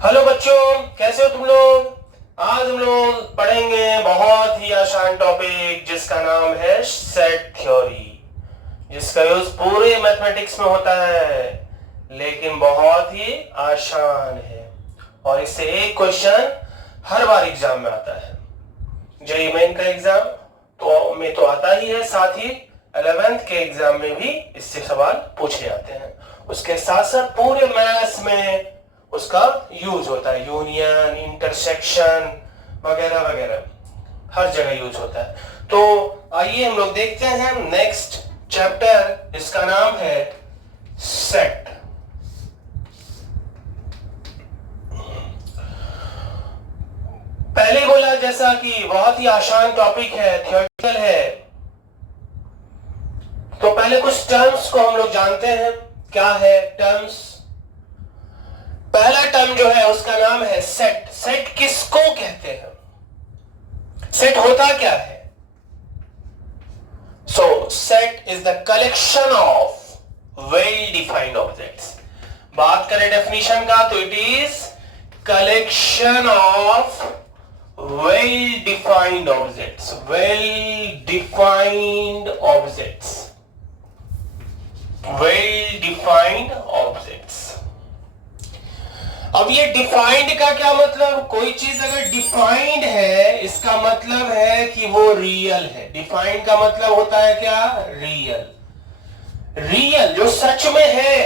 Hello बच्चों, कैसे हो तुम लोग। आज हम लोग पढ़ेंगे बहुत ही आसान टॉपिक जिसका नाम है सेट थ्योरी, जिसका यूज पूरे मैथमेटिक्स में होता है लेकिन बहुत ही आसान है और इससे एक क्वेश्चन हर बार एग्जाम में आता है। जेईई मेन का एग्जाम तो आता ही है, साथ ही 11th के एग्जाम में भी इससे सवाल पूछे जाते हैं। उसके साथ साथ पूरे मैथ्स में उसका यूज होता है, यूनियन, इंटरसेक्शन वगैरह वगैरह हर जगह यूज होता है। तो आइए हम लोग देखते हैं नेक्स्ट चैप्टर, जिसका नाम है सेट। पहले बोला जैसा कि बहुत ही आसान टॉपिक है, थ्योरेटिकल है, तो पहले कुछ टर्म्स को हम लोग जानते हैं। क्या है टर्म्स? पहला टर्म जो है उसका नाम है सेट। सेट किसको कहते हैं? सेट होता क्या है? सो set is the collection of well defined objects. बात करें डेफिनेशन का तो it is collection of well defined objects. Well defined objects, well defined objects. अब ये डिफाइंड का क्या मतलब? कोई चीज अगर डिफाइंड है इसका मतलब है कि वो रियल है। डिफाइंड का मतलब होता है क्या? रियल। रियल जो सच में है।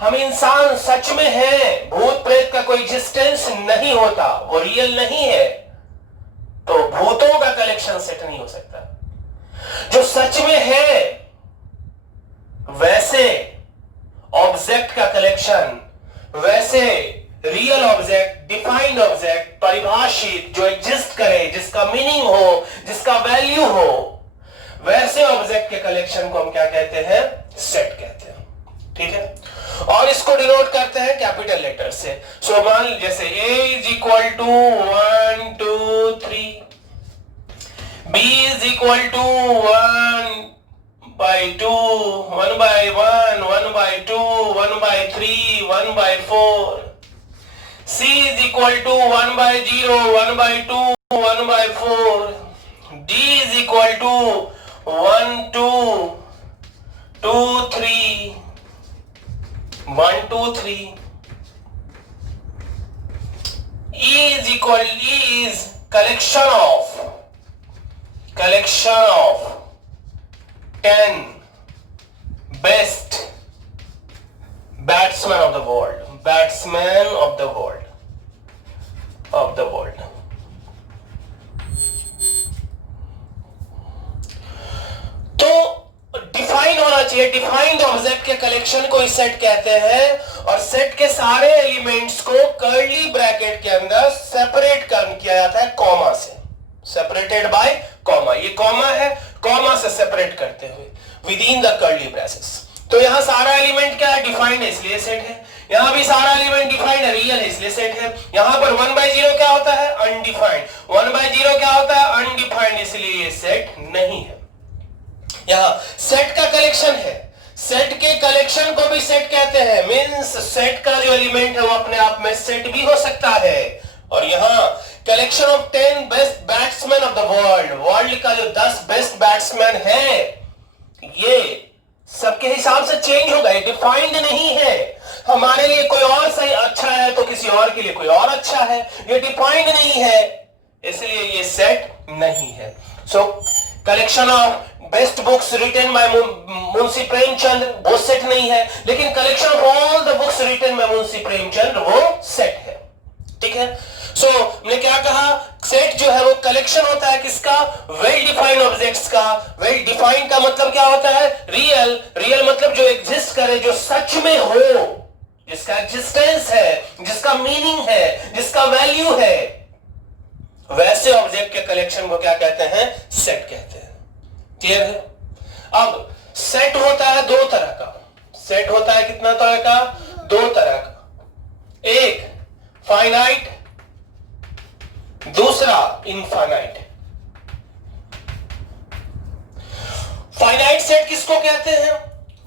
हम इंसान सच में है, भूत प्रेत का कोई एग्जिस्टेंस नहीं होता, वो रियल नहीं है, तो भूतों का कलेक्शन सेट नहीं हो सकता। जो सच में है वैसे ऑब्जेक्ट का कलेक्शन, वैसे रियल ऑब्जेक्ट, डिफाइंड ऑब्जेक्ट, परिभाषित जो एग्जिस्ट करे, जिसका मीनिंग हो, जिसका वैल्यू हो, वैसे ऑब्जेक्ट के कलेक्शन को हम क्या कहते हैं? सेट कहते हैं। ठीक है, और इसको डिनोट करते हैं कैपिटल लेटर से। सो मान जैसे A is equal to 1 2 3, B is equal to 1 by 2, 1 by 1, 1 by 2, 1 by 3, 1 by 4. C is equal to 1 by 0, 1 by 2, 1 by 4. D is equal to 1 2 2 3, 1 2 3. E is collection of 10 best batsmen of the world. Batsmen of the world. तो define होना चाहिए। Defined object के collection को इस set कहते हैं, और set के सारे एलिमेंट्स को कर्ली ब्रैकेट के अंदर सेपरेट किया जाता है कॉमा से। सेपरेटेड बाय कॉमा, ये कॉमा है, कॉमा से सेपरेट करते हुए with in the curly braces. तो यहां सारा एलिमेंट क्या है? डिफाइंड है, इसलिए सेट है। यहां भी सारा एलिमेंट डिफाइंड है, रियल है, इसलिए सेट है। यहां पर 1 by 0 क्या होता है? अनडिफाइंड। 1 by 0 क्या होता है? अनडिफाइंड, इसलिए ये सेट नहीं है। यहां सेट का कलेक्शन है, सेट के कलेक्शन को भी सेट कहते हैं। मींस सेट का जो एलिमेंट है वो अपने आप में सेट भी हो सकता है। और यहां collection of 10 best batsman of the world, world का जो 10 बेस्ट बैट्समैन है, ये सबके हिसाब से चेंज होगा, ये डिफाइंड नहीं है। हमारे लिए कोई और सही अच्छा है तो किसी और के लिए कोई और अच्छा है, ये डिफाइंड नहीं है, इसलिए ये सेट नहीं है। So collection of best books written by Munshi Premchand, वो सेट नहीं है, लेकिन collection of all the books written by Munshi Premchand वो सेट है। ठीक है, सो मैंने क्या कहा? सेट जो है वो कलेक्शन होता है किसका? वेल डिफाइंड ऑब्जेक्ट्स का। वेल डिफाइंड का मतलब क्या होता है? रियल। रियल मतलब जो एग्जिस्ट करे, जो सच में हो, जिसका एग्जिस्टेंस है, जिसका मीनिंग है, जिसका वैल्यू है, वैसे ऑब्जेक्ट के कलेक्शन को क्या कहते हैं? सेट कहते हैं। क्लियर है? अब सेट होता है दो तरह का। सेट होता है कितना तरह का? दो तरह का। एक फाइनाइट, दूसरा इनफाइनाइट। फाइनाइट सेट किसको कहते हैं?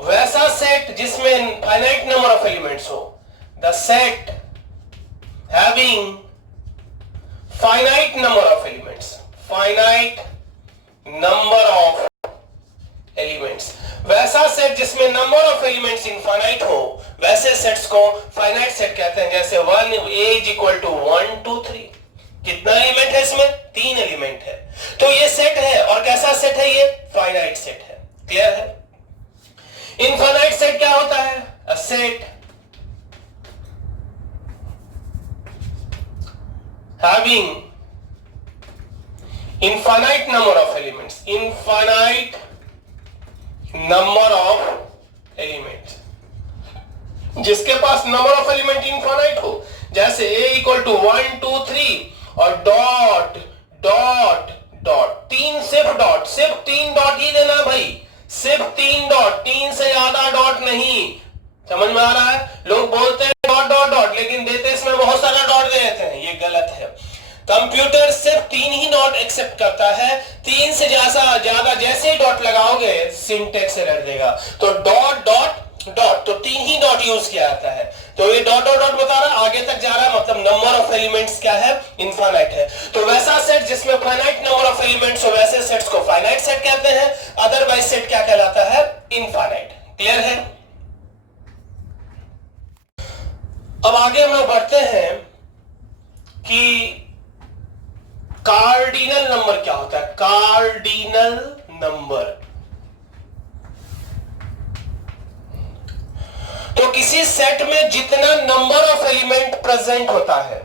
वैसा सेट जिसमें फाइनाइट नंबर ऑफ एलिमेंट्स हो। The set having finite number of elements, finite number of elements। वैसा सेट जिसमें नंबर ऑफ एलिमेंट्स इनफाइनाइट हो, वैसे सेट्स को फाइनाइट सेट कहते हैं। जैसे 1 a इक्वल टू 1 2 3, कितना एलिमेंट है इसमें? 3 एलिमेंट है। तो ये सेट है, और कैसा सेट है ये? फाइनाइट सेट है। क्लियर है? इनफाइनाइट सेट क्या होता है? A set having infinite number of elements, infinite number of elements, जिसके पास नंबर ऑफ एलिमेंट इनफाइनाइट हो। जैसे a इक्वल टू 1 2 3 और डॉट डॉट डॉट, सिर्फ तीन डॉट ही देना भाई, सिर्फ 3 डॉट, 3 से ज्यादा डॉट नहीं। समझ में आ रहा है? लोग बोलते हैं डॉट डॉट डॉट, लेकिन देते इसमें बहुत सारा डॉट दे देते हैं, ये गलत है। कंप्यूटर सिर्फ 3 ही डॉट एक्सेप्ट करता है, 3 से ज्यादा जैसे ही डॉट लगाओगे सिंटेक्स एरर देगा। तो डॉट डॉट डॉट, तो 3 ही डॉट यूज किया जाता है। तो ये डॉट डॉट डॉट बता रहा है, आगे तक जा रहा है, मतलब नंबर ऑफ एलिमेंट्स क्या है? इनफाइनाइट है। तो वैसा सेट जिसमें फाइनाइट नंबर ऑफ एलिमेंट्स हो, वैसे सेट्स को फाइनाइट सेट कहते हैं। अदरवाइज सेट क्या कहलाता है? इनफाइनाइट। क्लियर है? अब आगे हम लोग बढ़ते हैं कि कार्डिनल नंबर क्या होता है। कार्डिनल नंबर, तो किसी सेट में जितना नंबर ऑफ एलिमेंट प्रेजेंट होता है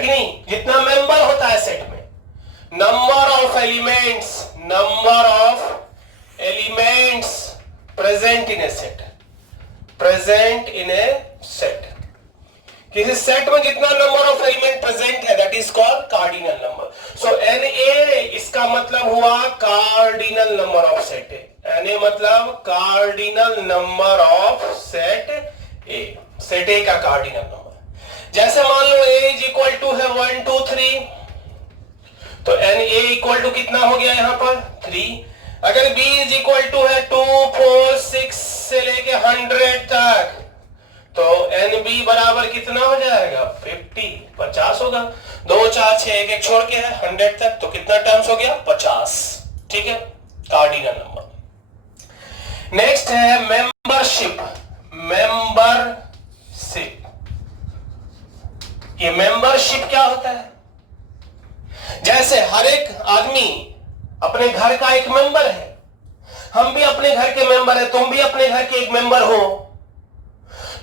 कि नहीं, जितना मेंबर होता है सेट में, number of elements present in A set, present in A set, किसी सेट में जितना नंबर ऑफ एलिमेंट प्रेजेंट है, that is called cardinal number. So Na इसका मतलब हुआ cardinal number of set A. Na मतलब cardinal number of set A, set ए का cardinal number. जैसे मान लो a इज इक्वल टू है 1 2 3, तो Na इक्वल टू कितना हो गया यहां पर? 3। अगर b इज इक्वल टू है 2 4 6 से लेके 100 तक, तो NB बराबर कितना हो जाएगा? 50 होगा। 2 4 6 1 1 छोड़ के है 100 तक, तो कितना टर्म्स हो गया? 50। ठीक है, कार्डिनल नंबर। नेक्स्ट है मेंबरशिप। ये मेंबरशिप क्या होता है? जैसे हर एक आदमी अपने घर का एक मेंबर है, हम भी अपने घर के मेंबर है, तुम भी अपने घर के एक मेंबर हो।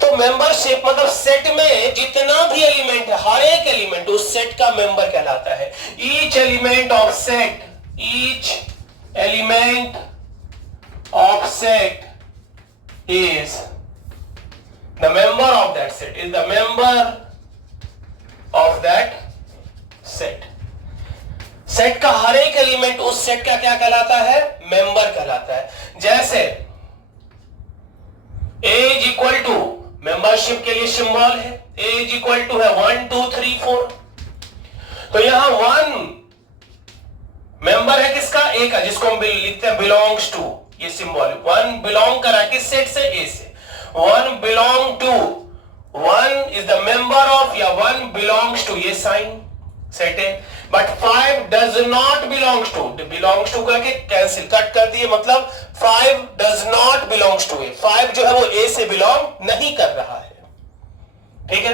तो मेंबरशिप मतलब सेट में जितना भी एलिमेंट है, हर एक एलिमेंट उस सेट का मेंबर कहलाता है। Each element of set is the member of that set, is the member of that set। Set का हर एक एलिमेंट उस सेट का क्या कहलाता है? मेंबर कहलाता है। जैसे a is equal to, membership के लिए सिंबल है, a इज इक्वल टू है 1 2 3 4। तो यहां 1 मेंबर है किसका? a का, जिसको हम लिखते हैं बिलोंग्स टू। ये सिंबल 1 बिलोंग कर रहा है किस सेट से? a से। 1 belong to, 1 is the member of, या 1 बिलोंग्स टू, ये साइन सेट है। But 5 does not belongs to, belongs to करके कैंसिल कट कर दिए, मतलब 5 does not belongs to A. 5 जो है वो a से बिलोंग नहीं कर रहा है। ठीक है,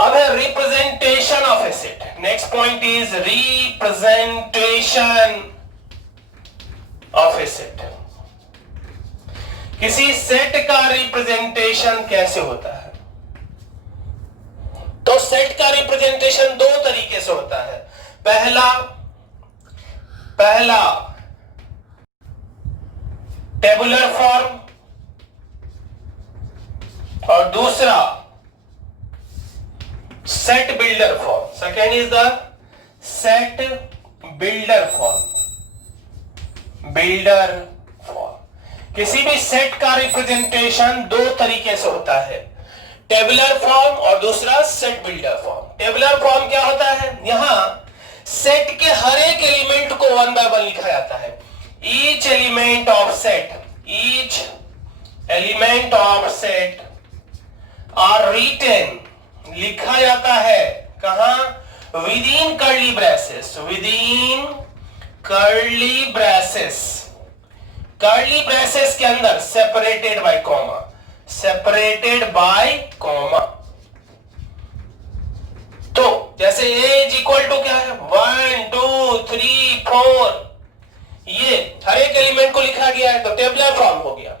अब है representation of a set. Next point is representation of a set. किसी सेट का रिप्रेजेंटेशन कैसे होता है? तो सेट का रिप्रेजेंटेशन दो तरीके से होता है। पहला टेबुलर फॉर्म, और दूसरा set builder form. Second is the set builder form. किसी भी सेट का रिप्रेजेंटेशन दो तरीके से होता है, टेबुलर फॉर्म और दूसरा set builder form. Tabular form क्या होता है? यहां सेट के हर एक एलिमेंट को 1 बाय 1 लिखा जाता है। Each element of set are written, कहां? Within curly braces, within curly braces, curly braces के अंदर separated by comma, separated by comma. तो जैसे ए इज इक्वल टू क्या है? 1 2 3 4, ये हर एक एलिमेंट को लिखा गया है तो टेबुलर फॉर्म हो गया।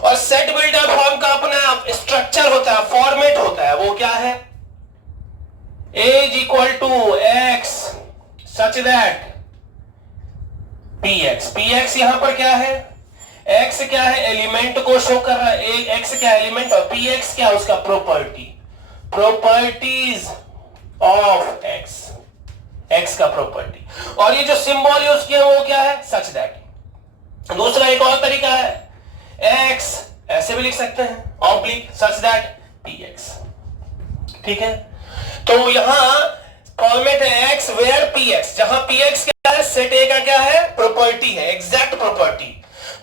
और सेट बिल्डर फॉर्म का अपना स्ट्रक्चर होता है, फॉर्मेट होता है, वो क्या है? A is equal to x such that P x, P x यहां पर क्या है? एक्स क्या है? एलिमेंट को शो कर रहा है, एक्स क्या एलिमेंट, और पी एक्स क्या है? उसका property, properties of x, x का प्रॉपर्टी। और ये जो सिंबल यूज किया वो क्या है? Such that. दूसरा एक और तरीका है, एक्स ऐसे भी लिख सकते हैं, oblique such that P x. ठीक है, तो यहां फॉर्मेट है एक्स वेयर पी एक्स, जहां पी एक्स क्या है? सेट ए का क्या है? प्रॉपर्टी है, एग्जैक्ट प्रॉपर्टी।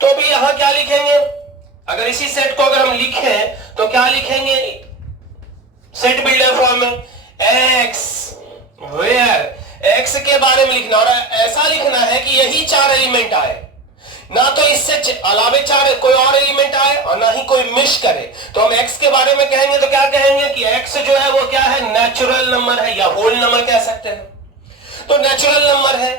तो अभी यहां क्या लिखेंगे? अगर इसी सेट को अगर हम लिखें तो क्या लिखेंगे सेट बिल्डर फॉर्म में? एक्स वेयर, एक्स के बारे में लिखना, और ऐसा लिखना है कि यही चार एलिमेंट आए, ना तो इससे अलावे चार कोई और एलिमेंट आए और ना ही कोई मिस करे। तो हम एक्स के बारे में कहेंगे तो क्या कहेंगे कि एक्स जो है वो क्या है? नेचुरल नंबर है, या होल नंबर कह सकते हैं। तो नेचुरल नंबर है,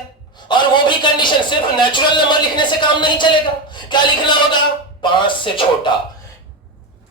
और वो भी कंडीशन, सिर्फ नेचुरल नंबर लिखने से काम नहीं चलेगा। क्या लिखना होगा? 5 से छोटा,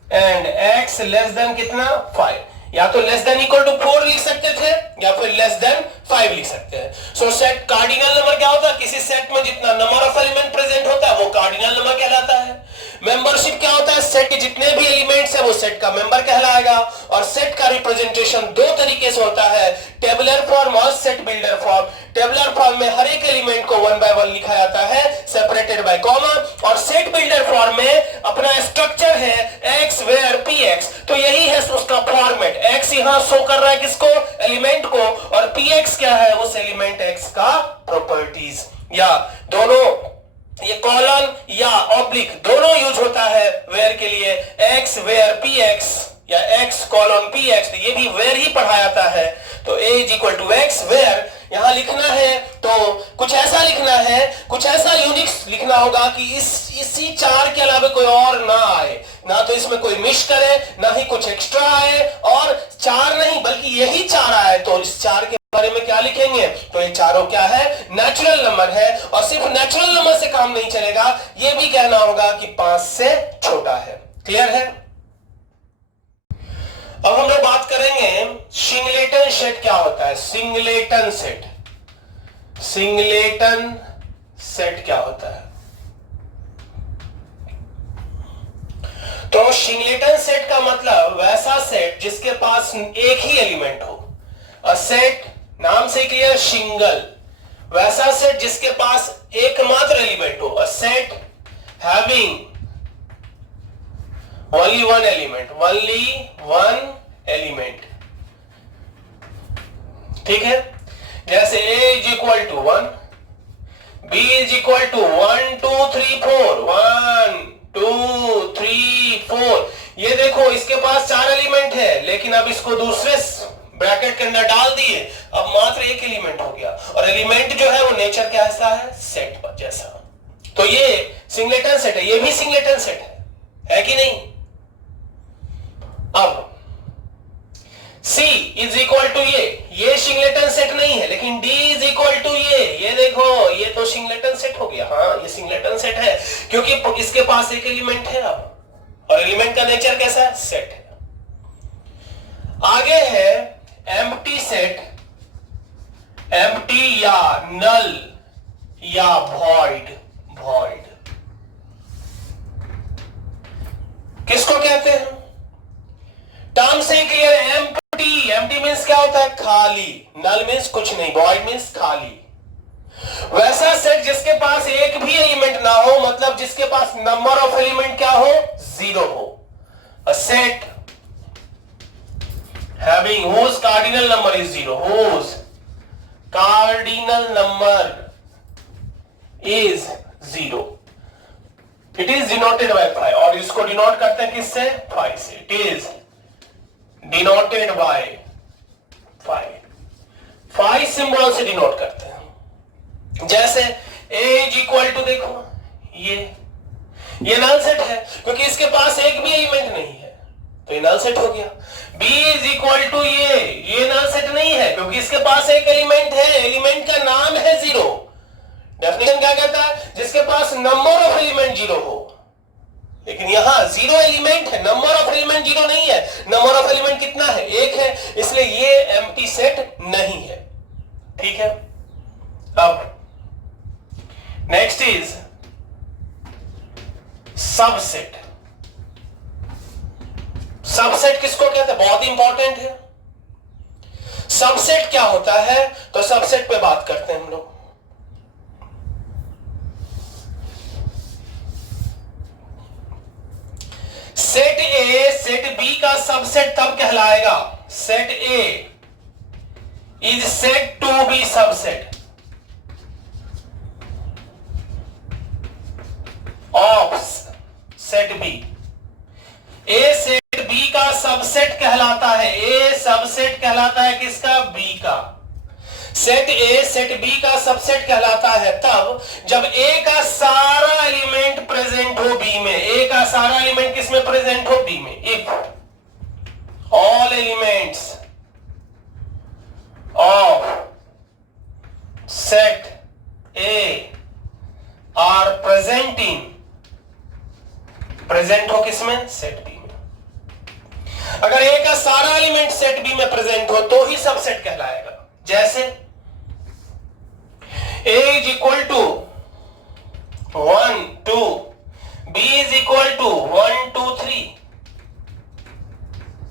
एंड एक्स लेस देन कितना? 5, या तो लेस देन इक्वल टू 4 लिख सकते थे या फिर लेस देन 5 लिख सकते हैं। सो सेट कार्डिनल नंबर क्या होता है? किसी सेट में जितना नंबर ऑफ एलिमेंट प्रेजेंट होता है वो कार्डिनल नंबर कहलाता है। मेंबरशिप क्या होता है? सेट के जितने भी एलिमेंट्स है वो सेट का मेंबर कहलाएगा। और सेट का रिप्रेजेंटेशन दो तरीके से होता है, टेबुलर फॉर्म और set builder form. Tabular form में हर एक एलिमेंट को 1 बाय 1 लिखा जाता है, सेपरेटेड बाय कॉमा। और सेट बिल्डर फॉर्म में अपना स्ट्रक्चर है एक्स वेयर पी एक्स, तो यही है उसका फॉर्मेट। एक्स यहां शो कर रहा है किसको? एलिमेंट को, और पी एक्स क्या है? उस एलिमेंट एक्स का प्रॉपर्टीज। या दोनों, ये कॉलन या ऑब्लिक दोनों यूज होता है वेयर के लिए, एक्स वेयर पी एक्स या एक्स कॉलन पी एक्स, ये भी वेयर ही पढ़ा जाता है। तो A is equal to x where यहां लिखना है तो कुछ ऐसा लिखना है, कुछ ऐसा यूनिक्स लिखना होगा कि इसी चार के अलावा कोई और ना आए, ना तो इसमें कोई मिस करे, ना ही कुछ एक्स्ट्रा आए, और चार नहीं बल्कि यही चार आए। तो इस चार के बारे में क्या लिखेंगे? तो ये चारों क्या है? नेचुरल नंबर है। और सिर्फ नेचुरल नंबर से काम नहीं चलेगा, ये भी कहना होगा कि 5 से छोटा है। क्लियर है? अब हम लोग बात करेंगे सिंगलेटन सेट क्या होता है। सिंगलेटन सेट, सिंगलेटन सेट क्या होता है? तो सिंगलेटन सेट का मतलब वैसा सेट जिसके पास एक ही एलिमेंट हो। अ सेट नाम से क्लियर, सिंगल, वैसा सेट जिसके पास एकमात्र एलिमेंट हो। A set having only one element, only one element। ठीक है, जैसे a is equal to 1, b is equal to 1 2 3 4, 1 2 3 4। ये देखो इसके पास 4 एलिमेंट है, लेकिन अब इसको दूसरे ब्रैकेट के अंदर डाल दिए, अब मात्र एक एलिमेंट हो गया। और एलिमेंट जो है वो नेचर कैसा है? सेट पर जैसा। तो ये सिंगलेटन सेट है, ये भी सिंगलेटन सेट है कि नहीं? अब C इज इक्वल टू ये सिंगलेटन सेट नहीं है, लेकिन D इज इक्वल टू ये देखो, ये तो सिंगलेटन सेट हो गया। हाँ, ये सिंगलेटन सेट है क्योंकि इसके पास एक एलिमेंट है अब, और एलिमेंट का नेचर कैसा है? सेट है। आगे है एम्प्टी सेट, एम्प्टी या नल या भॉइड। भॉइड किसको कहते हैं? टर्म से क्लियर है, एम्प्टी। एम्प्टी मींस क्या होता है? खाली। नल मींस कुछ नहीं, वॉइड मींस खाली। वैसा सेट जिसके पास एक भी एलिमेंट ना हो, मतलब जिसके पास नंबर ऑफ एलिमेंट क्या हो? 0 हो। A set having whose cardinal number is 0, whose cardinal number is 0, it is denoted by 5। और इसको डिनोट करते हैं किससे? 5 से। It is denoted by phi symbol से डिनोट करते हैं। जैसे a इज इक्वल टू, देखो ये नल सेट है क्योंकि इसके पास एक भी एलिमेंट नहीं है, तो ये नल सेट हो गया। b इज इक्वल टू ये नल सेट नहीं है क्योंकि इसके पास एक एलिमेंट है, एलिमेंट का नाम है जीरो। डेफिनेशन क्या कहता है? जिसके पास नंबर ऑफ एलिमेंट जीरो हो। लेकिन यहां जीरो एलिमेंट है, नंबर ऑफ एलिमेंट जीरो नहीं है। नंबर ऑफ एलिमेंट कितना है? एक है, इसलिए ये एम्प्टी सेट नहीं है। ठीक है। अब नेक्स्ट इज सबसेट। सबसेट किसको कहते हैं? बहुत इंपॉर्टेंट है। सबसेट क्या होता है? तो सबसेट पे बात करते हैं हम लोग। सेट ए सेट बी का सबसेट तब कहलाएगा, set A is set to B subset of set B. A set B का सबसेट कहलाता है। ए सबसेट कहलाता है किसका? बी का। सेट ए सेट बी का सबसेट कहलाता है तब जब ए का सारा एलिमेंट प्रेजेंट हो बी में। ए का सारा एलिमेंट किस में प्रेजेंट हो? बी में। If all elements of set A R present in, present हो किसमें? सेट बी में। अगर ए का सारा एलिमेंट सेट बी में प्रेजेंट हो तो ही सबसेट कहलाएगा। जैसे a is equal to 1 2, b is equal to 1 2 3,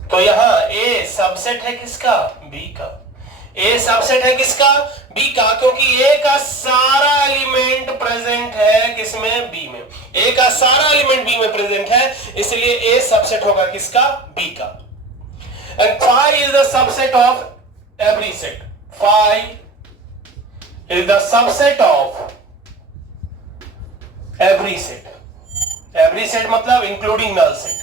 तो यहां a सबसेट है किसका? b का। a सबसेट है किसका? b का, क्योंकि a का सारा एलिमेंट प्रेजेंट है किसमें? b में। a का सारा एलिमेंट b में प्रेजेंट है, इसलिए a सबसेट होगा किसका? b का। And phi is the subset of every set. Phi is the subset of every set. Every set मतलब including null set.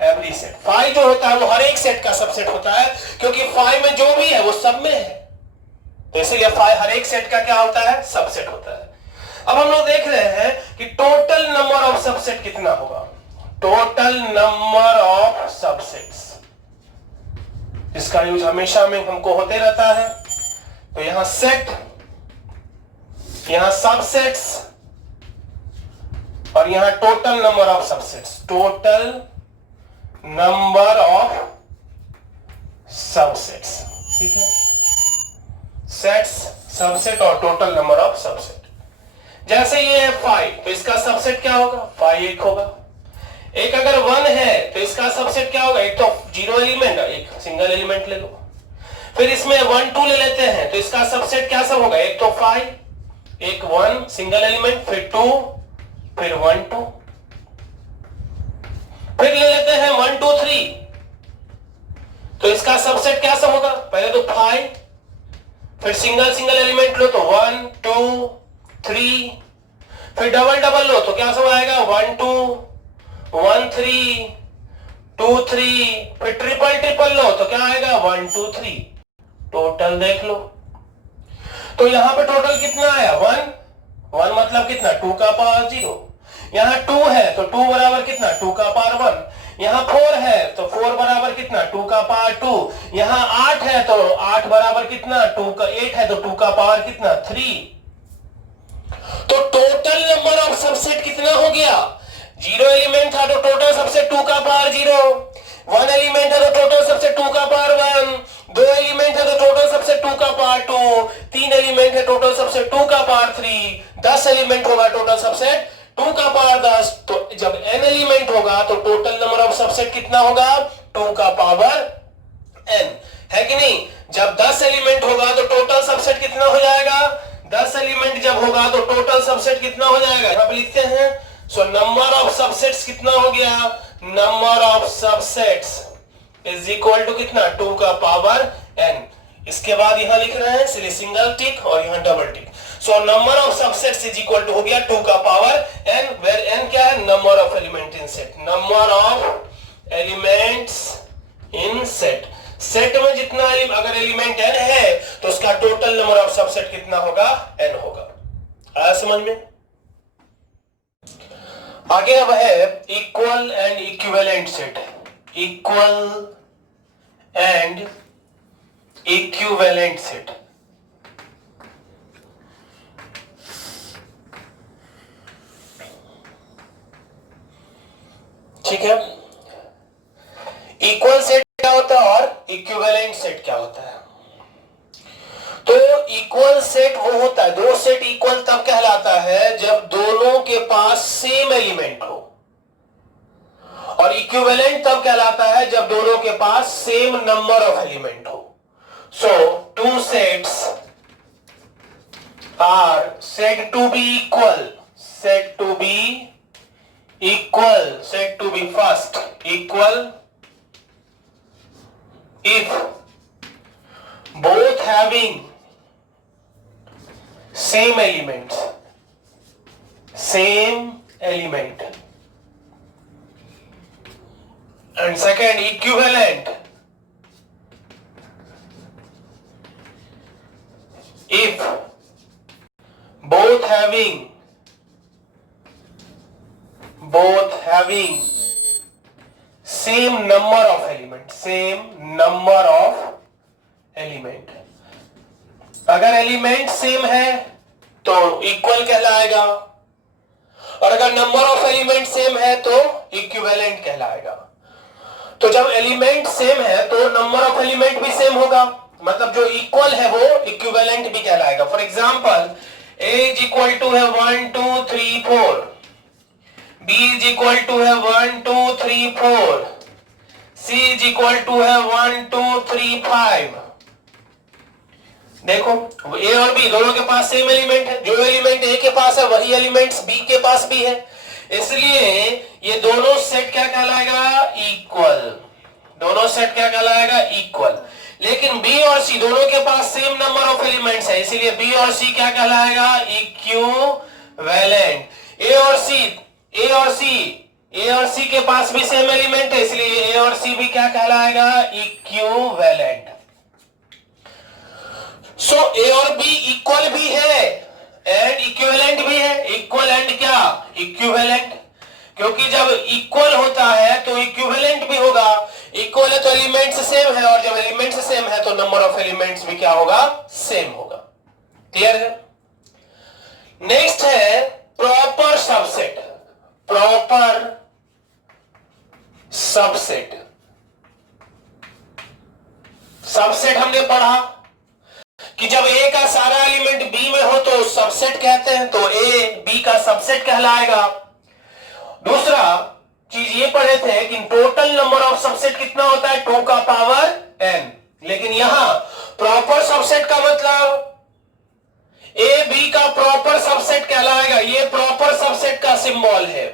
Every set. phi जो होता है वो हर एक सेट का सबसेट होता है क्योंकि phi में जो भी है वो सब में है, तो इसलिए phi हर एक सेट का क्या होता है? सबसेट होता है। अब हम लोग देख रहे हैं कि टोटल नंबर ऑफ सबसेट कितना होगा। टोटल नंबर ऑफ सबसेट्स, इसका यूज हमेशा में हमको होते रहता है। तो यहां सेट, यहां सबसेट्स और यहां total number of subsets. Total number of subsets, ठीक है। सेट्स, सबसेट और टोटल नंबर ऑफ सबसेट। जैसे ये है 5, तो इसका सबसेट क्या होगा? 5 एक होगा। एक अगर 1 है तो इसका सबसेट क्या होगा? एक तो जीरो एलिमेंट, एक सिंगल एलिमेंट ले लो। फिर इसमें 1 2 ले लेते हैं तो इसका सबसेट क्या सब होगा? एक तो 5, एक 1 सिंगल एलिमेंट, फिर 2, फिर 1 2। फिर ले लेते हैं 1 2 3, तो इसका सबसेट क्या सब होगा? पहले तो 5, फिर सिंगल सिंगल एलिमेंट लो तो 1 2 3, फिर डबल डबल लो तो क्या सब आएगा? 1 2 1 3 2 3, फिर ट्रिपल ट्रिपल लो तो क्या आएगा? 1 2 3। टोटल देख लो, तो यहां पे टोटल कितना आया? 1 मतलब कितना? 2 का पावर 0। यहां 2 है तो 2 बराबर कितना? 2 का पावर 1। यहां 4 है तो 4 बराबर कितना? 2 का पावर 2। यहां 8 है तो 8 बराबर कितना? 2 का 8 है तो 2 का पावर कितना? 3। तो टोटल नंबर ऑफ सबसेट कितना हो गया? 0 एलिमेंट था तो टोटल सबसेट 2 का पावर 0, 1 एलिमेंट है तो टोटल सबसेट 2 का पावर 1, 2 एलिमेंट है तो टोटल सबसेट 2 का पावर 2, 3 एलिमेंट है टोटल सबसेट 2 का पावर 3, 10 एलिमेंट होगा टोटल सबसेट 2 का पावर 10। तो जब n एलिमेंट होगा तो टोटल नंबर ऑफ सबसेट कितना होगा? 2 का पावर n, है कि नहीं? जब 10 एलिमेंट होगा तो टोटल सबसेट कितना हो जाएगा? 10 एलिमेंट जब होगा तो टोटल सबसेट कितना हो जाएगा? यहां पे लिखते हैं। सो नंबर ऑफ सबसेट्स कितना हो गया? Number of subsets is equal to कितना? 2 का पावर n। इसके बाद यहां लिख रहे हैं इसलिए सिंगल टिक और यहां double tick. So number of subsets is equal to हो गया 2 का पावर n, वेयर n क्या है? Number of element in set. Number of elements in set. Set में जितना अगर एलिमेंट n है तो उसका टोटल नंबर ऑफ सबसेट कितना होगा, n होगा। आया समझ में? आगे अब है equal and equivalent set. Equal and equivalent set. ठीक है, इक्वल सेट क्या होता है और इक्विवेलेंट सेट क्या होता है? तो इक्वल सेट वो होता है, दो सेट इक्वल तब कहलाता है जब दोनों के पास सेम एलिमेंट हो, और इक्विवेलेंट तब कहलाता है जब दोनों के पास सेम नंबर ऑफ एलिमेंट हो। So two sets are said to be equal, said to be equal, said to be first equal if both having same elements, same element, and second equivalent if both having same number of element, same number of element। अगर element same है तो equal कहलाएगा, और अगर number of element same है तो equivalent कहलाएगा। तो जब एलिमेंट सेम है तो नंबर ऑफ एलिमेंट भी सेम होगा, मतलब जो इक्वल है वो इक्विवेलेंट भी कहलाएगा। For example a is equal to है 1 2 3 4, b इज इक्वल टू है 1 2 3 4, c इज इक्वल टू है 1 2 3 5। देखो a और b दोनों के पास सेम एलिमेंट है, जो एलिमेंट a के पास है वही एलिमेंट्स b के पास भी है, इसलिए ये दोनों सेट क्या कहलाएगा, इक्वल। दोनों सेट क्या कहलाएगा, इक्वल। लेकिन b और c दोनों के पास सेम नंबर ऑफ एलिमेंट्स है, इसीलिए b और c क्या कहलाएगा, इक्विवेलेंट। a और c के पास भी सेम एलिमेंट है, इसलिए a और c भी क्या कहलाएगा, इक्विवेलेंट। सो a और b इक्वल भी है एंड इक्विवेलेंट भी है। इक्वल एंड क्या, इक्विवेलेंट, क्योंकि जब इक्वल होता है तो इक्विवेलेंट भी होगा। इक्वल है तो एलिमेंट्स सेम है, और जब एलिमेंट्स सेम है तो नंबर ऑफ एलिमेंट्स भी क्या होगा, सेम होगा। क्लियर है? नेक्स्ट है proper subset. Proper subset, subset हमने पढ़ा कि जब a का सारा एलिमेंट b में हो तो सबसेट कहते हैं, तो a b का सबसेट कहलाएगा। दूसरा चीज ये पढ़े थे कि टोटल नंबर ऑफ सबसेट कितना होता है, 2 का पावर n। लेकिन यहां प्रॉपर सबसेट का मतलब a b का प्रॉपर सबसेट कहलाएगा। ये प्रॉपर सबसेट का सिंबल है,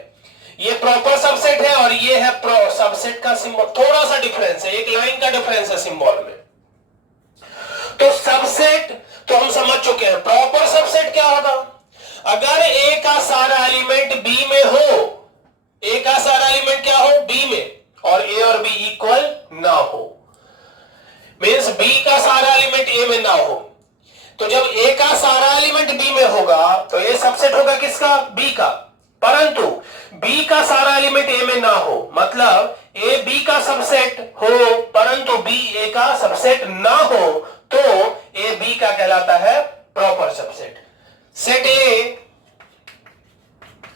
ये प्रॉपर सबसेट है और ये है सबसेट का सिंबल। थोड़ा सा डिफरेंस है, एक लाइन का डिफरेंस है सिंबल में। तो सबसेट तो हम समझ चुके हैं। प्रॉपर सबसेट क्या होगा, अगर a का सारा एलिमेंट b में हो, a का सारा एलिमेंट क्या हो, b में, और a और b इक्वल ना हो, मींस b का सारा एलिमेंट a में ना हो। तो जब a का सारा एलिमेंट b में होगा तो ये सबसेट होगा किसका, b का। परंतु b का सारा एलिमेंट a में ना हो, मतलब a b का सबसेट हो परंतु b a का सबसेट ना हो, तो a b का कहलाता है proper subset. Set a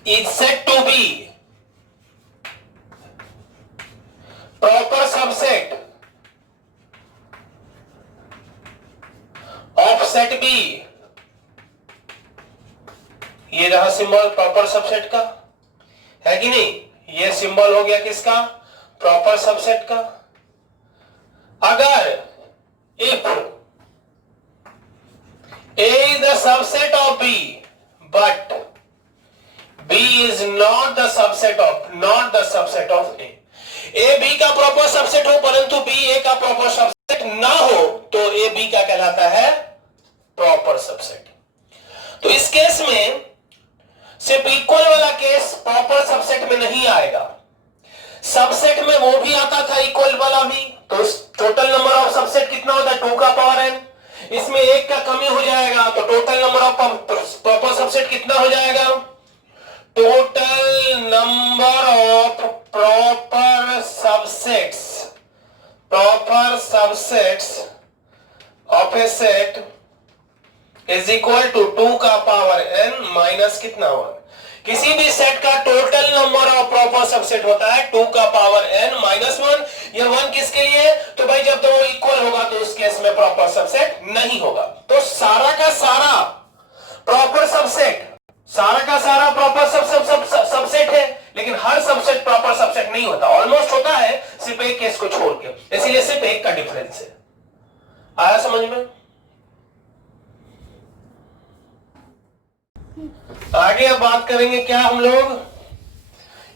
is said to be proper subset of set B। ये रहा सिंबल प्रॉपर सबसेट का, है कि नहीं? ये सिंबल हो गया किसका, प्रॉपर सबसेट का। अगर if A is the subset of B but B is not the subset of A, A B का प्रॉपर सबसेट हो परंतु B A का प्रॉपर सबसेट ना हो, तो A B का कहलाता है प्रॉपर सबसेट। तो इस केस में सिर्फ इक्वल वाला केस प्रॉपर सबसेट में नहीं आएगा, सबसेट में वो भी आता था इक्वल वाला भी, तो टोटल नंबर ऑफ सबसेट कितना होता है 2 का पावर n, इसमें एक का कमी हो जाएगा तो total number of proper subset कितना हो जाएगा, total number of proper subsets of a set is equal to 2 का पावर n माइनस कितना 1। किसी भी सेट का total number of proper subset होता है 2 का पावर n माइनस 1। यह 1 किसके लिए, तो भाई जब दोनों इक्वल होगा तो उस केस में प्रॉपर सबसेट नहीं होगा। तो सारा का सारा प्रॉपर सबसेट, सारा का सारा प्रॉपर सबसेट है, लेकिन हर सबसेट प्रॉपर सबसेट नहीं होता, ऑलमोस्ट होता है सिर्फ एक केस को छोड़ के, इसीलिए सिर्फ एक का डिफरेंस है। आया समझ में? आगे अब बात करेंगे क्या हम लोग,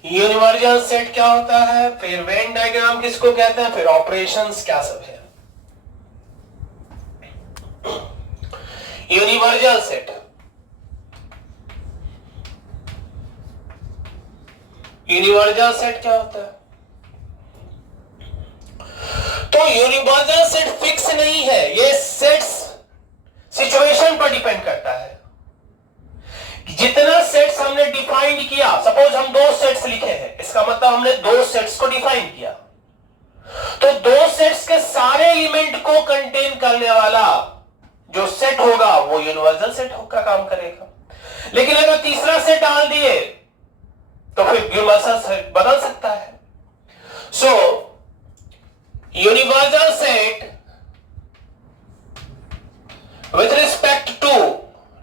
यूनिवर्सल सेट क्या होता है, फिर वेन डायग्राम किसको कहते हैं, फिर ऑपरेशंस क्या सब है। यूनिवर्सल सेट, यूनिवर्सल सेट क्या होता है, तो यूनिवर्सल सेट फिक्स नहीं है, ये सेट्स सिचुएशन पर डिपेंड करता है। जितना सेट्स हमने डिफाइंड किया, सपोज हम 2 सेट्स लिखे हैं, इसका मतलब हमने 2 सेट्स को डिफाइन किया, तो 2 सेट्स के सारे एलिमेंट को कंटेन करने वाला जो सेट होगा वो यूनिवर्सल सेट का काम करेगा। लेकिन अगर तीसरा सेट डाल दिए तो फिर यूनिवर्सल सेट बदल सकता है। So universal set with respect to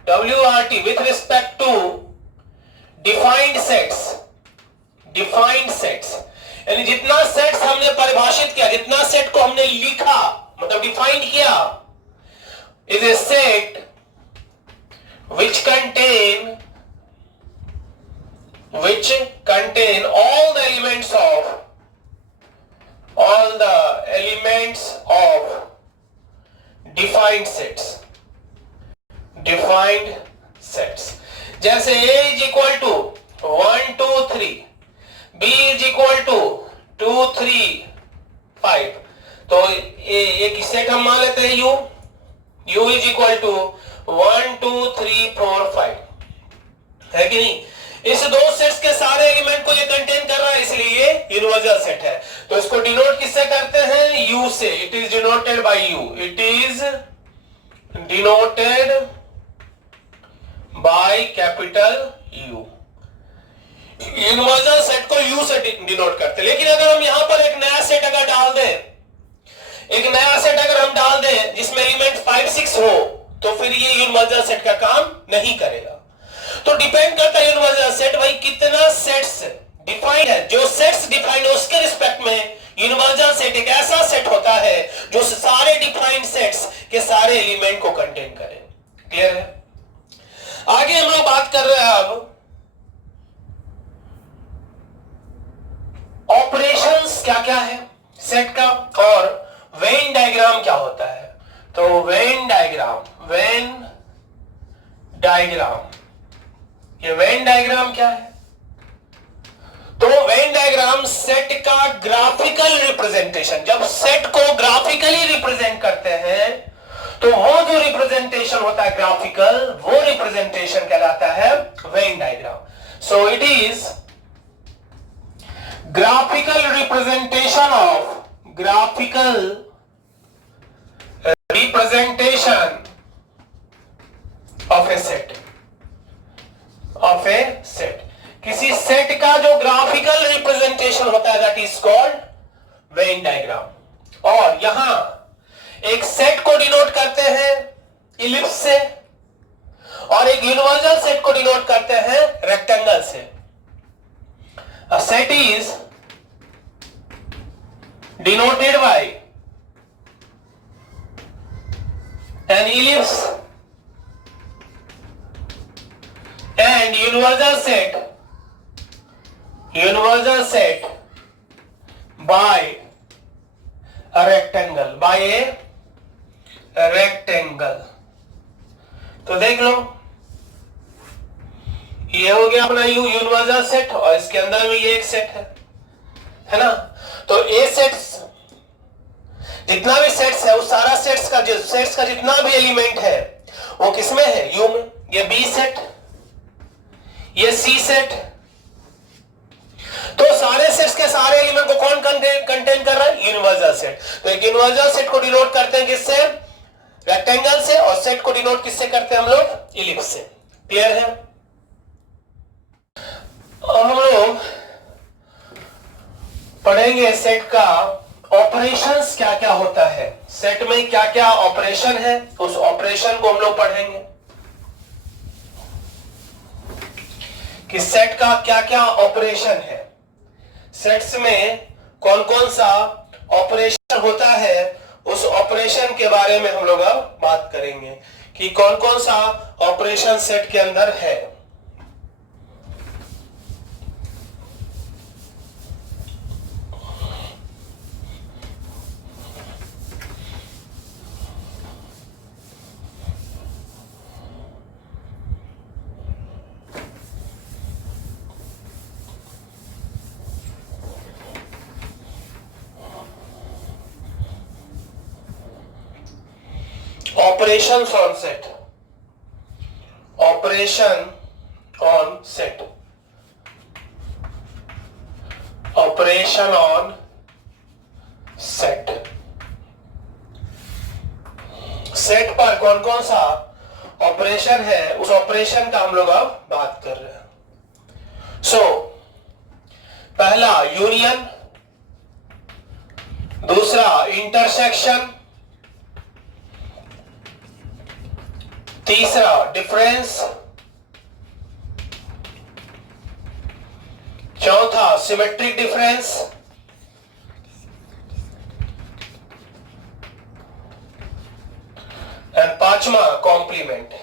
WRT with respect to defined sets, यानी जितना सेट्स हमने परिभाषित किया, जितना सेट को हमने लिखा मतलब डिफाइंड किया, is a set which contain all the elements of defined sets, जैसे A is equal to 1 2 3, B is equal to 2 3 5, तो एक सेट हम मान लेते हैं U is equal to 1 2 3 4 5, है कि नहीं। इस 2 सेट्स के सारे एलिमेंट को ये कंटेन कर रहा है, इसलिए ये यूनिवर्सल सेट है। तो इसको डिनोट किससे करते हैं, U से। It is denoted by U, it is denoted by capital U। Universal set को U से डिनोट करते हैं। लेकिन अगर हम यहां पर एक नया सेट अगर डाल दें, जिसमें एलिमेंट 5 6 हो, तो फिर ये यूनिवर्सल सेट का काम नहीं करेगा। तो डिपेंड करता है यूनिवर्सल सेट भाई कितना सेट्स डिफाइंड है। जो सेट्स डिफाइंड है उसके रिस्पेक्ट में यूनिवर्सल सेट एक ऐसा सेट होता है जो सारे डिफाइंड सेट्स के सारे एलिमेंट को कंटेन करे। क्लियर है? आगे हम लोग बात कर रहे हैं अब ऑपरेशंस क्या क्या है सेट का, और वेन डायग्राम क्या होता है। तो वेन डायग्राम, ये वेन डायग्राम क्या है, तो वेन डायग्राम सेट का ग्राफिकल रिप्रेजेंटेशन। जब सेट को ग्राफिकली रिप्रेजेंट करते हैं तो वो जो रिप्रेजेंटेशन होता है ग्राफिकल, वो रिप्रेजेंटेशन कहलाता है Venn diagram. So it is graphical representation of a set, किसी सेट का जो ग्राफिकल रिप्रेजेंटेशन होता है that is called Venn diagram. और यहां एक सेट को डिनोट करते हैं इलिप्स से, और एक यूनिवर्सल सेट को डिनोट करते हैं रेक्टेंगल से। A set is denoted by an ellipse and universal set by a rectangle, तो देख लो ये हो गया अपना यूनिवर्सल सेट, और इसके अंदर में ये एक सेट है ना। तो ए सेट्स जितना भी सेट्स है, वो सारा सेट्स का जितना भी एलिमेंट है वो किसमें है? यू में। ये बी सेट, ये सी सेट, तो सारे सेट्स के सारे एलिमेंट को कौन कंटेन कर रहा है? Universal set. तो एक यूनिवर्सल सेट को डिनोट करते हैं किससे? रेक्टेंगल से। और सेट को डिनोट किससे करते हैं हम लोग? इलिप्स से। क्लियर है? अब हम लोग पढ़ेंगे सेट का ऑपरेशंस क्या क्या होता है, सेट में क्या क्या ऑपरेशन है, उस ऑपरेशन को हम लोग पढ़ेंगे कि सेट का क्या क्या ऑपरेशन है, सेट्स में कौन कौन सा ऑपरेशन होता है, उस ऑपरेशन के बारे में हम लोग अब बात करेंगे कि कौन कौन सा ऑपरेशन सेट के अंदर है। Operations on set. Operation on set. Operation on set. Set पर कौन कौन सा ऑपरेशन है, उस ऑपरेशन का हम लोग अब बात कर रहे हैं। सो पहला यूनियन, दूसरा इंटरसेक्शन, तीसरा डिफरेंस, चौथा सिमेट्रिक डिफरेंस, एंड पांचवा कॉम्प्लीमेंट।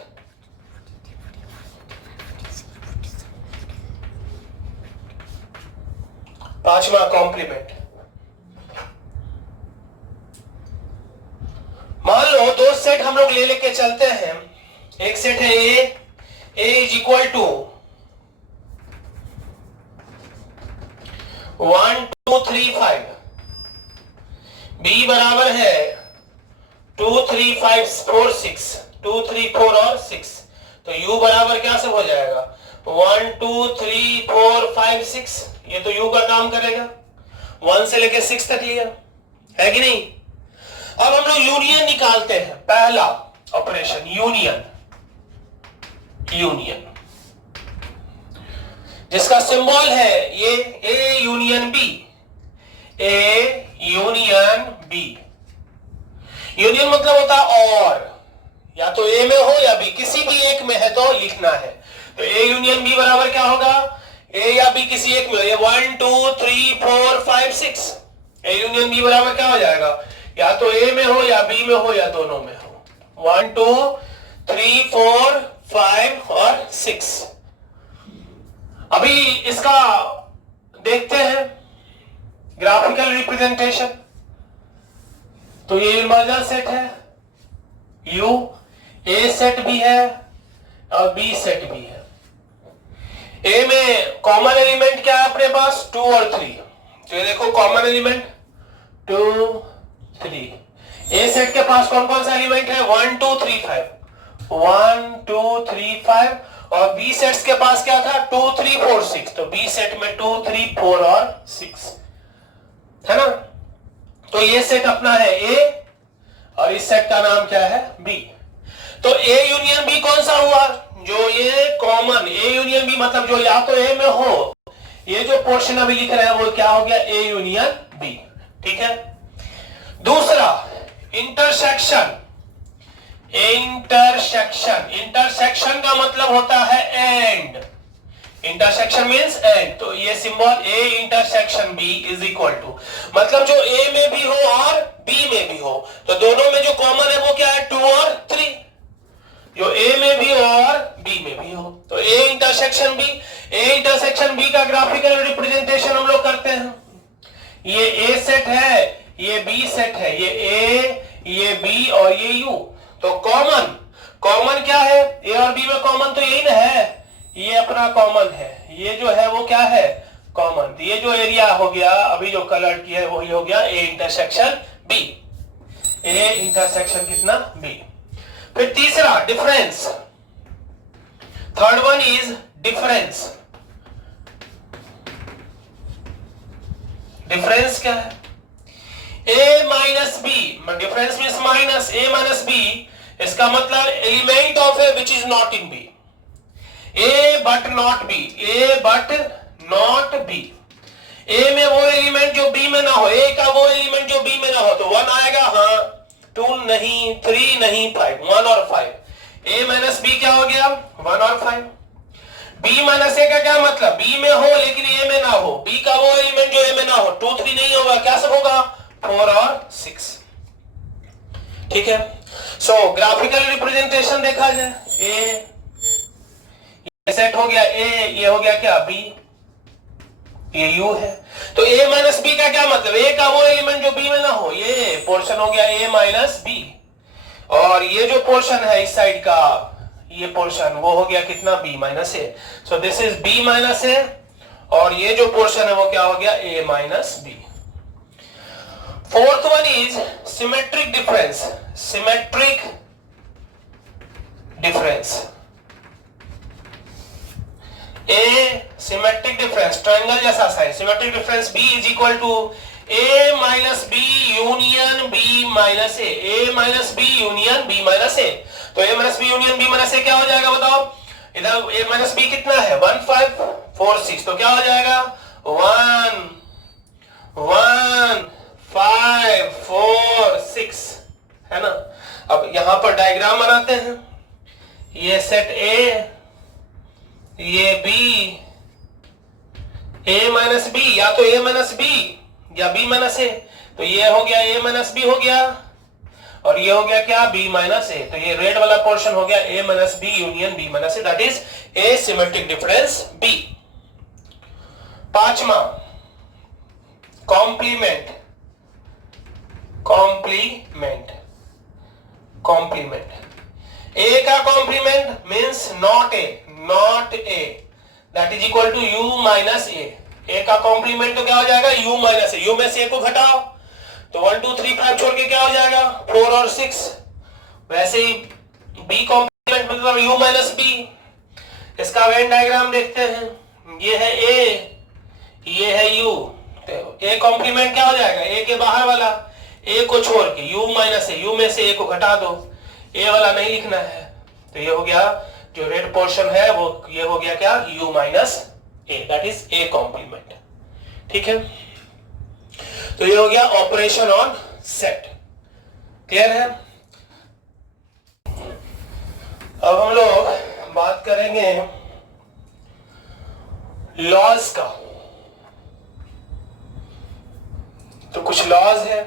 पांचवा कॉम्प्लीमेंट। मान लो दो सेट हम लोग ले लेके चलते हैं। एक सेट है A is equal to 1 2 3 5, B बराबर है 2 3 5 4 6, 2 3 4 और 6। तो u बराबर क्या सब हो जाएगा? 1 2 3 4 5 6। ये तो u का काम करेगा, 1 से लेके 6 तक लिया है कि नहीं। अब हम लोग यूनियन निकालते हैं। पहला ऑपरेशन यूनियन, यूनियन जिसका सिंबल है ये A union B, A union B. Union मतलब होता है और, या तो ए में हो या बी, किसी भी एक में है तो लिखना है। तो ए यूनियन बी बराबर क्या होगा? ए या बी किसी एक में, ये 1 2 3 4 5 6। ए यूनियन बी बराबर क्या हो जाएगा? या तो ए में हो या बी में हो या दोनों में हो। 1 2 3 4 5 और 6। अभी इसका देखते हैं ग्राफिकल रिप्रेजेंटेशन। तो ये यूनिवर्सल सेट है यू, ए सेट भी है और बी सेट भी है। ए में कॉमन एलिमेंट क्या है अपने पास? 2 और 3। तो ये देखो कॉमन एलिमेंट 2 3। ए सेट के पास कौन कौन सा एलिमेंट है? 1 2 3 5, 1 2 3 5। और बी सेट्स के पास क्या था? 2 3 4 6। तो बी सेट में 2 3 4 और 6 है ना। तो ये सेट अपना है ए और इस सेट का नाम क्या है? बी। तो ए यूनियन बी कौन सा हुआ? जो ये कॉमन ए यूनियन बी, मतलब जो या तो ए में हो, ये जो पोर्शन अभी लिख रहे हैं वो क्या हो गया? A union B. ठीक है। दूसरा इंटरसेक्शन। इंटरसेक्शन, इंटरसेक्शन का मतलब होता है एंड। Intersection means and. तो ये symbol A intersection B is equal to, मतलब जो ए में भी हो और बी में भी हो, तो दोनों में जो कॉमन है वो क्या है? 2 और 3। जो ए में भी हो और बी में भी हो, तो A intersection B. A intersection B का ग्राफिकल रिप्रेजेंटेशन हम लोग करते हैं। ये ए सेट है, ये बी सेट है, ये ए, ये बी और ये यू। तो कॉमन, कॉमन क्या है? ए और बी में कॉमन तो यही ना है, ये अपना कॉमन है। ये जो है वो क्या है? कॉमन। ये जो एरिया हो गया अभी जो कलर की है वही हो गया A intersection B. A intersection कितना बी। फिर तीसरा difference, third one is difference. Difference क्या है? A minus B, difference means minus A minus B, इसका मतलब element of A which is not in B, A but not B, A but not B. A में वो element जो B में ना हो, ए का वो एलिमेंट जो बी में ना हो, तो 1 आएगा, हाँ 2 नहीं, 3 नहीं, 5, 1 और 5। ए माइनस बी क्या हो गया? 1 और 5। बी माइनस ए का क्या मतलब? बी में हो लेकिन ए में ना हो, बी का वो एलिमेंट जो ए में ना हो, 2 3 नहीं होगा, क्या सब होगा? 4 और 6। ठीक है। सो ग्राफिकल रिप्रेजेंटेशन देखा जाए, ए सेट हो गया, ए ये हो गया क्या? बी, ये यू है। तो ए माइनस बी का क्या मतलब? ए का वो एलिमेंट जो बी में ना हो, ये पोर्शन हो गया ए माइनस बी, और ये जो पोर्शन है इस साइड का, ये पोर्शन वो हो गया कितना? B minus A. So this is B minus A, और ये जो पोर्शन है वो क्या हो गया? A minus B. Fourth one is symmetric difference. Symmetric difference, A symmetric difference, triangle जैसा sign, symmetric difference B is equal to A minus B union B minus A, A minus B union B minus A. तो A minus B union B minus A क्या हो जाएगा बताओ? इधर ए minus B कितना है? 1 5 4 6, तो क्या हो जाएगा? 1 1 5 4 6, है ना। अब यहां पर डायग्राम बनाते हैं, ये सेट ए, ये बी, ए माइनस बी, या तो ए माइनस बी या बी माइनस ए, तो ये हो गया ए माइनस बी हो गया, और ये हो गया क्या? B minus A. तो ये रेड वाला पोर्शन हो गया A minus B union B minus A, that is A symmetric difference B. पांचवा कॉम्प्लीमेंट, कॉम्प्लीमेंट, कॉम्प्लीमेंट। ए का complement means not A, not A, that is equal to U minus A. A का complement तो क्या हो जाएगा? You minus A, you में से ए को घटाओ तो 1 2 3 5 छोड़ के क्या हो जाएगा? 4 और 6। वैसे ही बी कॉम्प्लीमेंट मतलब यू माइनस बी। इसका वेन डायग्राम देखते हैं, ये है ए, ये है यू, तो ए कॉम्प्लीमेंट क्या हो जाएगा? ए के बाहर वाला, ए को छोड़ के यू माइनस ए, यू में से ए को घटा दो, ए वाला नहीं लिखना है, तो ये हो गया जो रेड पोर्शन है वो ये हो गया क्या? u minus A, that is A complement. ठीक है, तो ये हो गया ऑपरेशन ऑन सेट। क्लियर है? अब हम लोग बात करेंगे लॉज का। तो कुछ लॉज है,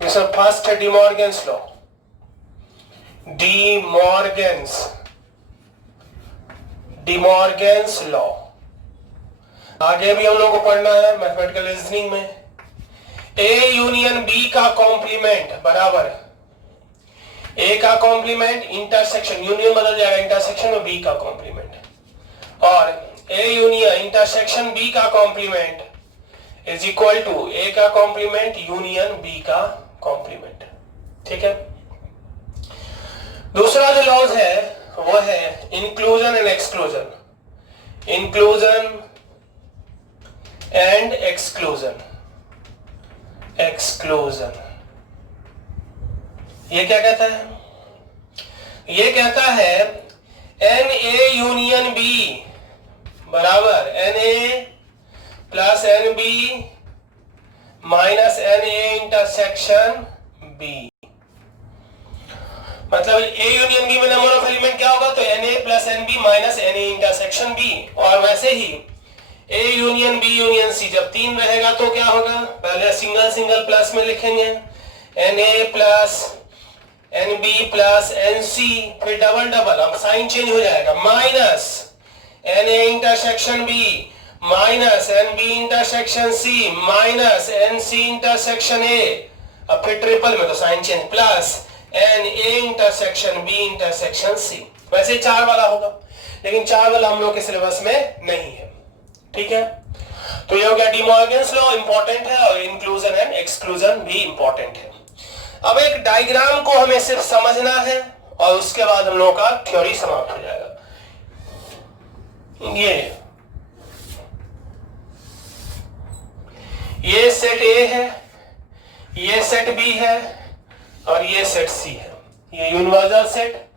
जैसे फर्स्ट है डिमॉर्गन्स लॉ, डिमॉर्गन्स लॉ। आगे भी हम लोग को पढ़ना है मैथमेटिकल रीजनिंग में। ए यूनियन बी का कॉम्प्लीमेंट बराबर ए का कॉम्प्लीमेंट इंटरसेक्शन, यूनियन बदल जाएगा इंटरसेक्शन में बी का कॉम्प्लीमेंट, और ए यूनियन इंटरसेक्शन बी का complement is equal to A का कॉम्प्लीमेंट यूनियन बी का कॉम्प्लीमेंट। ठीक है। दूसरा जो लॉज है वो है inclusion and exclusion, inclusion and exclusion, exclusion. ये क्या कहता है? ये कहता है एन ए यूनियन बी बराबर n A plus n B minus n A intersection B. मतलब ए यूनियन बी में नंबर ऑफ एलिमेंट क्या होगा? तो n A plus n B minus n A intersection B. और वैसे ही A union B union C जब 3 रहेगा तो क्या होगा? पहले सिंगल सिंगल प्लस में लिखेंगे, n A plus n B plus n C, फिर डबल डबल, अब साइन चेंज हो जाएगा, minus n A intersection B minus n B intersection C minus n C intersection A, अब फिर ट्रिपल में तो sign change, plus n A intersection B intersection C. वैसे 4 वाला होगा, लेकिन 4 वाला हम लोग के सिलेबस में नहीं है। ठीक है, तो ये हो गया डिमॉर्गन्स लॉ इंपॉर्टेंट है, और इंक्लूजन एंड एक्सक्लूजन भी इंपॉर्टेंट है। अब एक डायग्राम को हमें सिर्फ समझना है और उसके बाद हम लोगों का थ्योरी समाप्त हो जाएगा। ये सेट ए है, ये सेट बी है और ये सेट सी है। ये यूनिवर्सल सेट,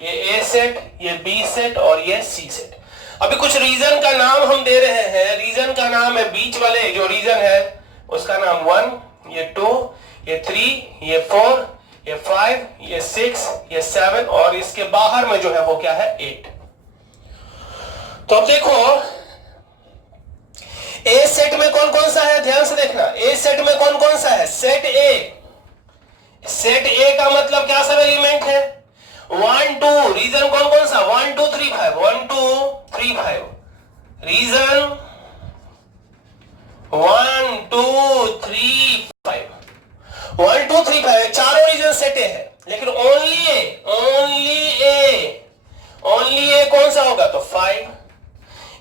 ये ए सेट, ये बी सेट और ये सी सेट। अभी कुछ रीजन का नाम हम दे रहे हैं। रीजन का नाम है, बीच वाले जो रीजन है उसका नाम 1, ये 2, ये 3, ये 4, ये 5, ये 6, ये 7 और इसके बाहर में जो है वो क्या है 8। तो अब देखो ए सेट में कौन कौन सा है, ध्यान से देखना। ए सेट में कौन कौन सा है, सेट ए। सेट ए का मतलब क्या सब एलिमेंट है, 1 2, रीजन कौन कौन सा 1 2 3 5, 1 2 3 5, रीजन 1 2 3 5, 1 2 3 5, चारों रीजन सेट ए है। लेकिन ओनली ए कौन सा होगा, तो 5।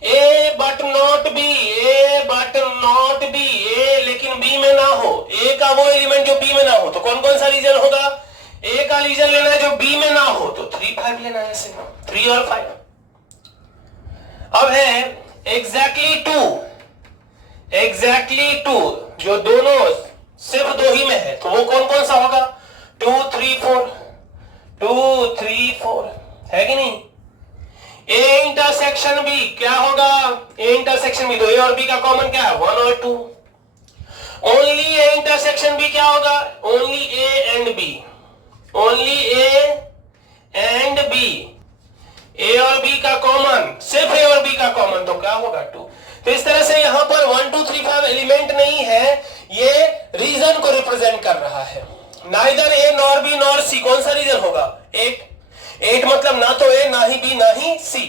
A but not B, A but not B, A लेकिन बी में ना हो, ए का वो एलिमेंट जो बी में ना हो। तो कौन कौन सा रीजन होगा, ए का रीजन लेना है जो बी में ना हो, तो 3 5 लेना है, ऐसे 3 और 5। अब है एग्जैक्टली टू, जो दोनों सिर्फ 2 ही में है, तो वो कौन कौन सा होगा, 2 3 4, 2 3 4 है कि नहीं। ए इंटरसेक्शन बी क्या होगा, ए इंटरसेक्शन बी, तो ए और बी का कॉमन क्या है 1 और 2। ओनली ए इंटरसेक्शन बी क्या होगा, only A and B, only A and B, A और बी का कॉमन, सिर्फ ए और बी का कॉमन, तो क्या होगा 2। तो इस तरह से यहां पर 1 2 3 5 एलिमेंट नहीं है, ये रीजन को रिप्रेजेंट कर रहा है। Neither A nor B nor C, कौन सा रीजन होगा 8 मतलब ना तो ए ना ही बी ना ही सी।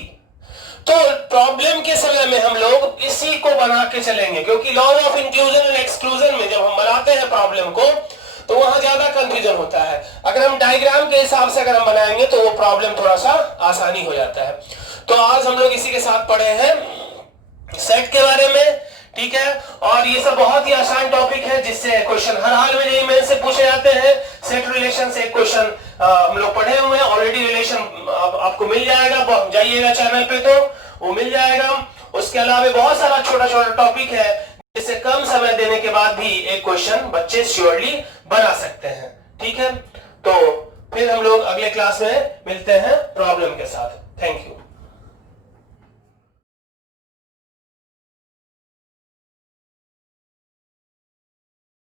तो प्रॉब्लम के समय में हम लोग इसी को बना के चलेंगे, क्योंकि laws of inclusion and exclusion में जब हम बनाते हैं प्रॉब्लम को तो वहां ज्यादा कंफ्यूजन होता है। अगर हम डायग्राम के हिसाब से अगर हम बनाएंगे तो वो प्रॉब्लम थोड़ा सा आसानी हो जाता है। तो आज हम लोग इसी के साथ पढ़े हैं सेट के बारे में, ठीक है। और ये सब बहुत ही आसान टॉपिक है जिससे क्वेश्चन हर हाल में जेईई मेंस से पूछे जाते हैं। सेट रिलेशन से एक क्वेश्चन हम लोग पढ़े हुए हैं ऑलरेडी, रिलेशन आपको मिल जाएगा, जाइएगा चैनल पे तो वो मिल जाएगा। उसके अलावा बहुत सारा छोटा छोटा टॉपिक है जिससे कम समय देने के बाद भी एक क्वेश्चन बच्चे श्योरली बना सकते हैं, ठीक है। तो फिर हम लोग अगले क्लास में मिलते हैं प्रॉब्लम के साथ। Thank you.